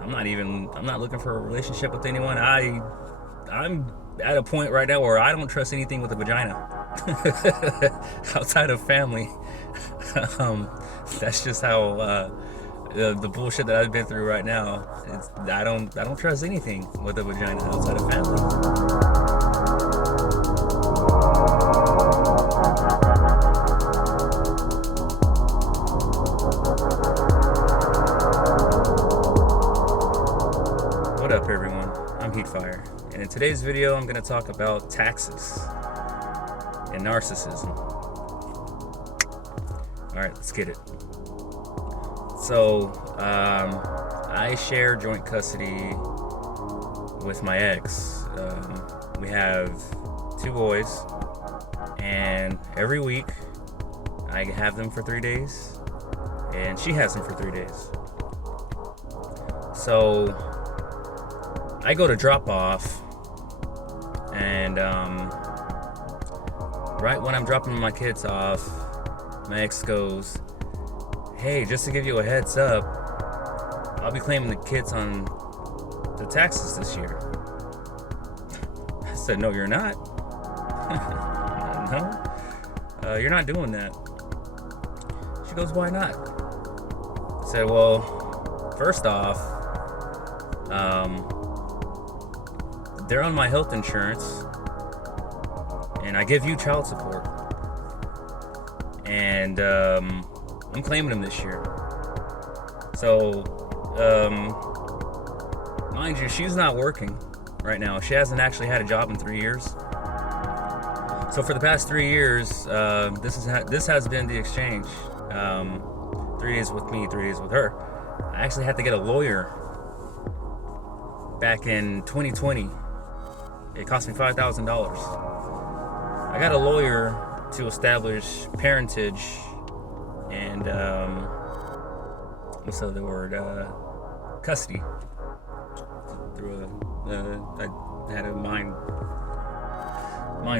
I'm not looking for a relationship with anyone. I'm at a point right now where I don't trust anything with a vagina outside of family. um, that's just how the bullshit that I've been through right now. I don't trust anything with a vagina outside of family. What up, everyone? I'm Heatfire, and in today's video, I'm going to talk about taxes and narcissism. All right, let's get it. So, I share joint custody with my ex. We have 2 boys, and every week I have them for 3 days, and she has them for 3 days. So I go to drop off, and right when I'm dropping my kids off, my ex goes, "Hey, just to give you a heads up, I'll be claiming the kids on the taxes this year." I said, "No, you're not." No, you're not doing that. She goes, "Why not?" I said, "Well, first off, they're on my health insurance, and I give you child support, and I'm claiming them this year." So, mind you, she's not working right now. She hasn't actually had a job in 3 years. So for the past 3 years, this has been the exchange. 3 days with me, 3 days with her. I actually had to get a lawyer back in 2020. It cost me $5,000. I got a lawyer to establish parentage and what's the other word? Custody. I had a mind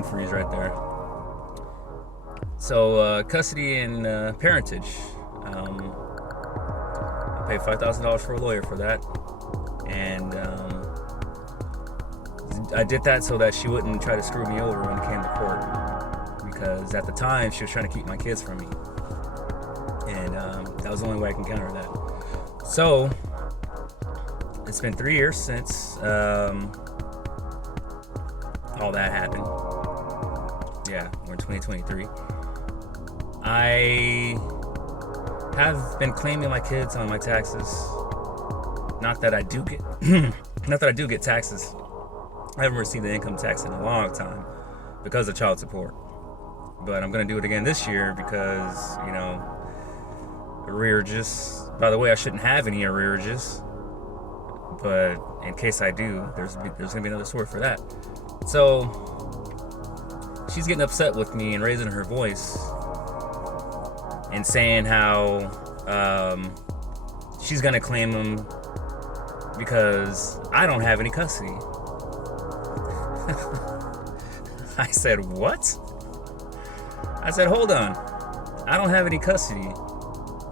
freeze right there. So custody and parentage. I paid $5,000 for a lawyer for that, and I did that so that she wouldn't try to screw me over when it came to court, because at the time she was trying to keep my kids from me, and that was the only way I can counter that. So it's been 3 years since all that happened. Yeah, we're in 2023. I have been claiming my kids on my taxes. Not that I do get taxes. I haven't received the income tax in a long time because of child support. But I'm going to do it again this year because, arrearages. By the way, I shouldn't have any arrearages. But in case I do, there's going to be another story for that. So she's getting upset with me and raising her voice and saying how she's going to claim them because I don't have any custody. I said, "What?" I said, "Hold on. I don't have any custody."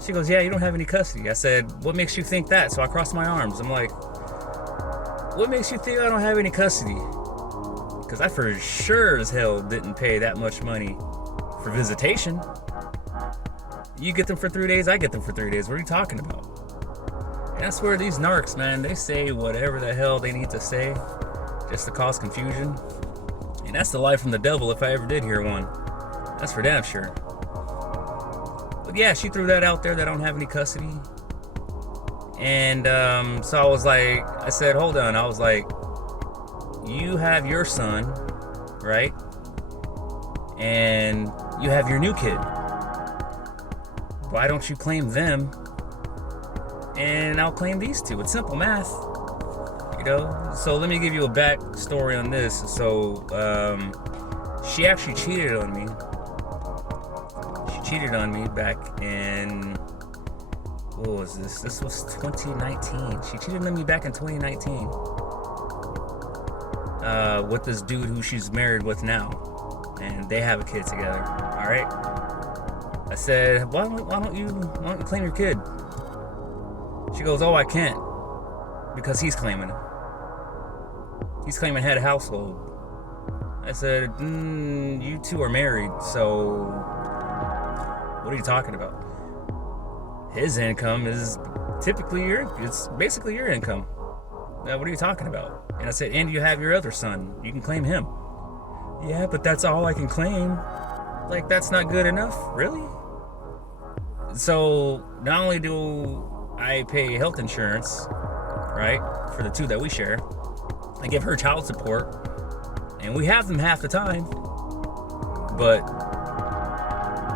She goes, "Yeah, you don't have any custody." I said, "What makes you think that?" So I crossed my arms. I'm like, "What makes you think I don't have any custody?" Because I for sure as hell didn't pay that much money for visitation. You get them for 3 days, I get them for 3 days. What are you talking about? And that's where these narcs, man, they say whatever the hell they need to say just to cause confusion. And that's the lie from the devil if I ever did hear one. That's for damn sure. But yeah, she threw that out there that I don't have any custody. And so I said, hold on. I was like, you have your son, right? And you have your new kid. Why don't you claim them? And I'll claim these 2. It's simple math. So let me give you a backstory on this. So she actually cheated on me. She cheated on me back in, what was this? This was 2019. She cheated on me back in 2019 with this dude who she's married with now, and they have a kid together. All right. I said, why don't you claim your kid? She goes, "Oh, I can't." because he's claiming head of household. I said, you two are married, so what are you talking about? His income is typically it's basically your income. What are you talking about? And I said, and you have your other son. You can claim him. Yeah, but that's all I can claim. Like, that's not good enough? Really? So, not only do I pay health insurance, right, for the two that we share, I give her child support, and we have them half the time, but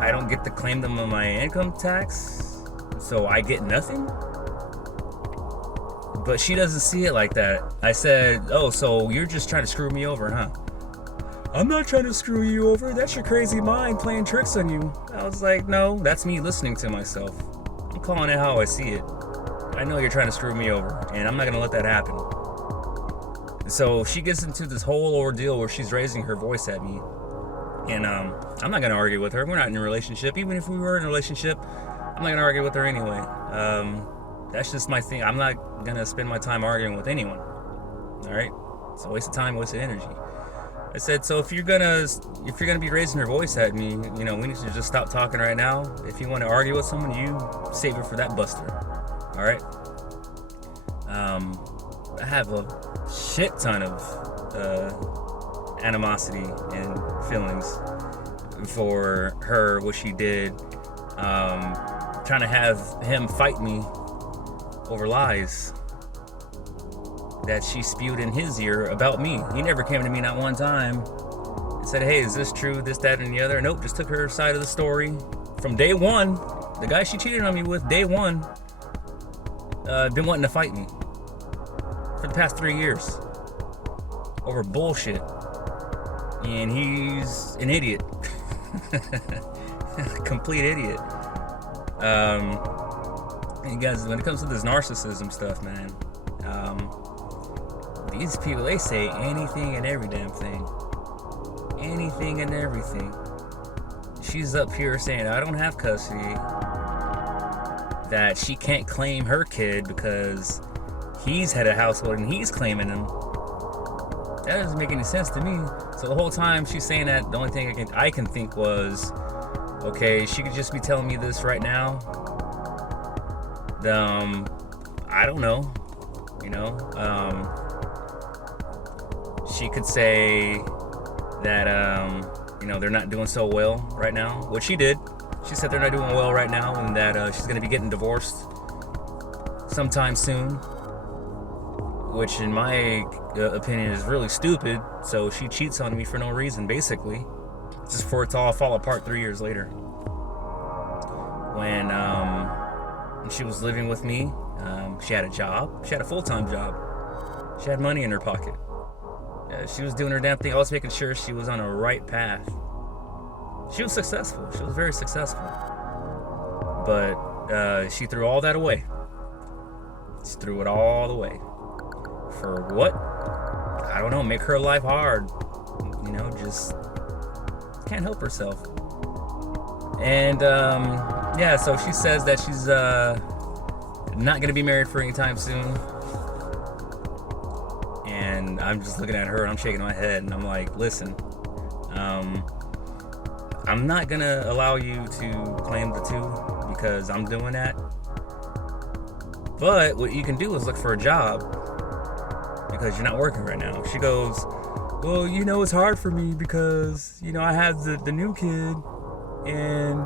I don't get to claim them on my income tax, so I get nothing? But she doesn't see it like that. I said, oh, so you're just trying to screw me over, huh? I'm not trying to screw you over. That's your crazy mind playing tricks on you. I was like, no, that's me listening to myself. I'm calling it how I see it. I know you're trying to screw me over, and I'm not going to let that happen. So she gets into this whole ordeal where she's raising her voice at me. And I'm not going to argue with her. We're not in a relationship. Even if we were in a relationship, I'm not going to argue with her anyway. That's just my thing. I'm not going to spend my time arguing with anyone. All right? It's a waste of time, waste of energy. I said, so if you're gonna be raising your voice at me, we need to just stop talking right now. If you want to argue with someone, you save it for that buster. All right? I have a shit ton of animosity and feelings for her, what she did, trying to have him fight me over lies that she spewed in his ear about me. He never came to me not one time and said, hey, is this true, this, that, and the other? Nope, just took her side of the story. From day one, the guy she cheated on me with, day one, been wanting to fight me for the past 3 years over bullshit. And he's an idiot. Complete idiot. And guys, when it comes to this narcissism stuff, man, these people, they say anything and every damn thing. Anything and everything. She's up here saying, I don't have custody. That she can't claim her kid because he's head of household and he's claiming him. That doesn't make any sense to me. So the whole time she's saying that, the only thing I can think was, okay, she could just be telling me this right now. I don't know. She could say that, they're not doing so well right now. What she did, she said they're not doing well right now and that she's going to be getting divorced sometime soon, which in my opinion is really stupid. So she cheats on me for no reason, basically, just for it to all fall apart 3 years later. When she was living with me, she had a job. She had a full-time job. She had money in her pocket. She was doing her damn thing. I was making sure she was on a right path. She was successful. She was very successful. But she threw all that away. She threw it all away. For what? I don't know. Make her life hard. Just can't help herself. And so she says that she's not going to be married for any time soon. And I'm just looking at her and I'm shaking my head and I'm like, listen, I'm not going to allow you to claim the two because I'm doing that. But what you can do is look for a job because you're not working right now. She goes, well, it's hard for me because, I have the new kid and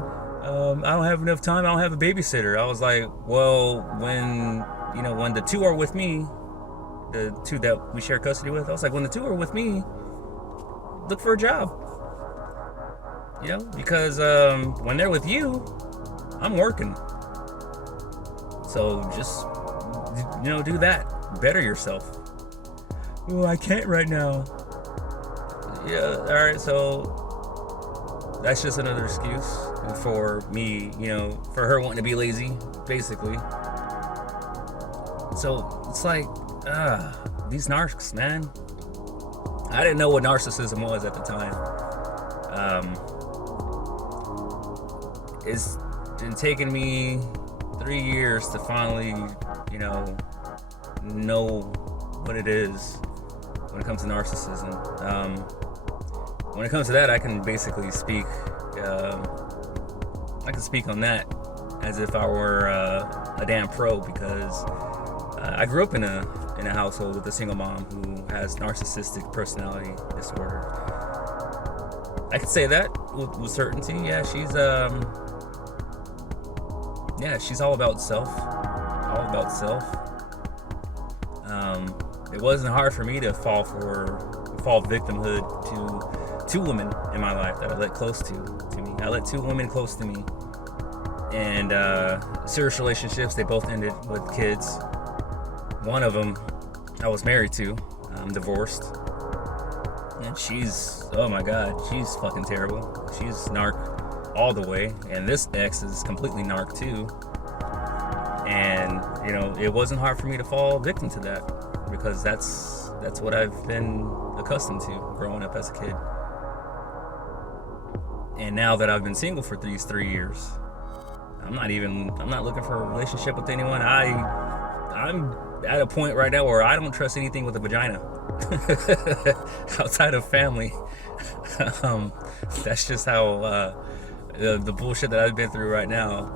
I don't have enough time. I don't have a babysitter. I was like, well, when the two are with me, the two that we share custody with, I was like, when the two are with me, look for a job. Because when they're with you, I'm working. So just, do that. Better yourself. Well, I can't right now. Yeah, all right, so that's just another excuse for me, for her wanting to be lazy, basically. So it's like, these narcs, man. I didn't know what narcissism was at the time. It's been taking me 3 years to finally, know what it is when it comes to narcissism. When it comes to that, I can basically speak. I can speak on that as if I were a damn pro, because I grew up in a household with a single mom who has narcissistic personality disorder. I could say that with certainty. Yeah, she's all about self. All about self. It wasn't hard for me to fall victimhood to two women in my life that I let close to me. I let two women close to me, and serious relationships. They both ended with kids. One of them I was married to. I'm divorced, and oh my god, she's fucking terrible. She's narc all the way, and this ex is completely narc too. And it wasn't hard for me to fall victim to that, because that's what I've been accustomed to growing up as a kid. And now that I've been single for these 3 years, I'm not looking for a relationship with anyone. I'm at a point right now where I don't trust anything with a vagina outside of family. That's just how the bullshit that I've been through right now.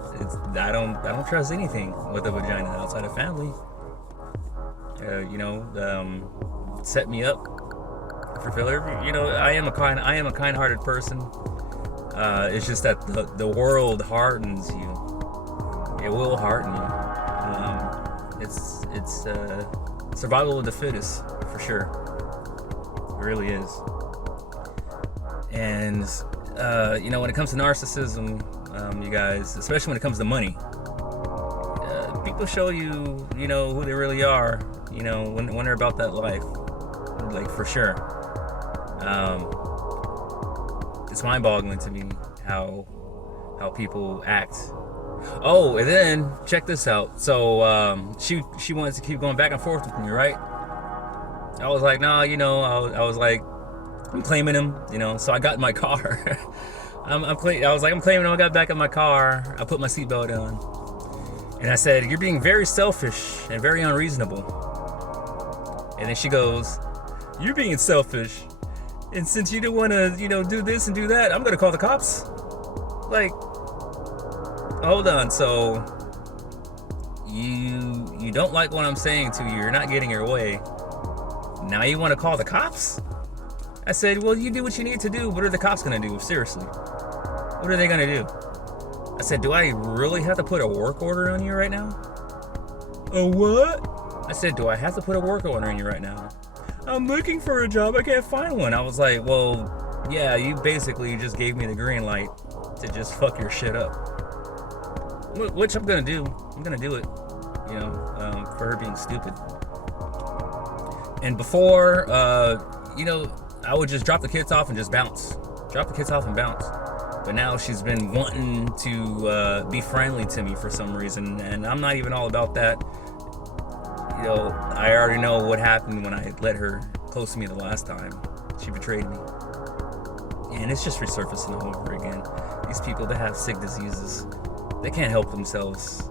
I don't trust anything with a vagina outside of family. Set me up for failure. I am a kind-hearted person. It's just that the world hardens you. It will harden you. It's survival of the fittest, for sure. It really is. And when it comes to narcissism, you guys, especially when it comes to money, people show you, who they really are, when they're about that life, like, for sure. It's mind-boggling to me how people act. Oh, and then check this out. So she wanted to keep going back and forth with me, right? I was like, nah, I was like, I'm claiming him, So I got in my car. I'm claiming him. I got back in my car. I put my seatbelt on, and I said, "You're being very selfish and very unreasonable." And then she goes, "You're being selfish, and since you don't want to, do this and do that, I'm gonna call the cops." Like, hold on. So you don't like what I'm saying to you. You're not getting your way. Now you want to call the cops? I said, well, you do what you need to do. What are the cops going to do? Seriously. What are they going to do? I said, do I really have to put a work order on you right now? A what? I said, do I have to put a work order on you right now? I'm looking for a job. I can't find one. I was like, well, yeah, you basically just gave me the green light to just fuck your shit up. Which I'm going to do. I'm going to do it, for her being stupid. And before, I would just drop the kids off and just bounce. Drop the kids off and bounce. But now she's been wanting to be friendly to me for some reason, and I'm not even all about that. I already know what happened when I let her close to me the last time. She betrayed me. And it's just resurfacing all over again. These people that have sick diseases, they can't help themselves.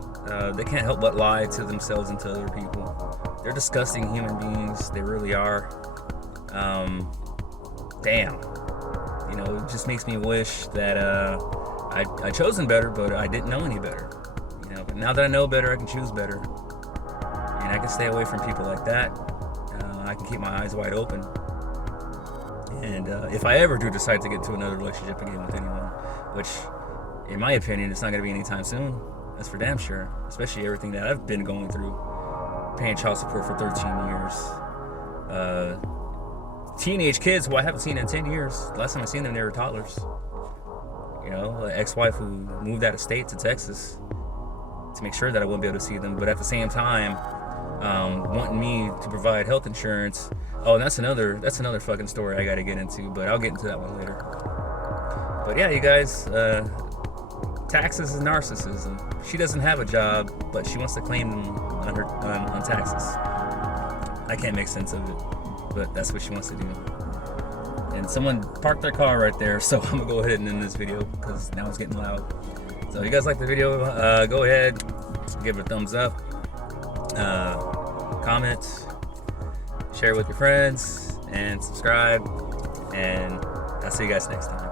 They can't help but lie to themselves and to other people. They're disgusting human beings. They really are. Damn. It just makes me wish that I'd chosen better, but I didn't know any better. But now that I know better, I can choose better. And I can stay away from people like that. I can keep my eyes wide open. And if I ever do decide to get into another relationship again with anyone, which, in my opinion, it's not going to be anytime soon. That's for damn sure. Especially everything that I've been going through. Paying child support for 13 years. Teenage kids who I haven't seen in 10 years. Last time I seen them, they were toddlers. An ex-wife who moved out of state to Texas to make sure that I wouldn't be able to see them. But at the same time, wanting me to provide health insurance. Oh, and that's another fucking story I got to get into, but I'll get into that one later. But yeah, you guys, taxes is narcissism. She doesn't have a job, but she wants to claim them on taxes. I can't make sense of it, but that's what she wants to do. And someone parked their car right there, so I'm gonna go ahead and end this video because now it's getting loud. So if you guys like the video, go ahead, give it a thumbs up. comment, share it with your friends, and subscribe. And I'll see you guys next time.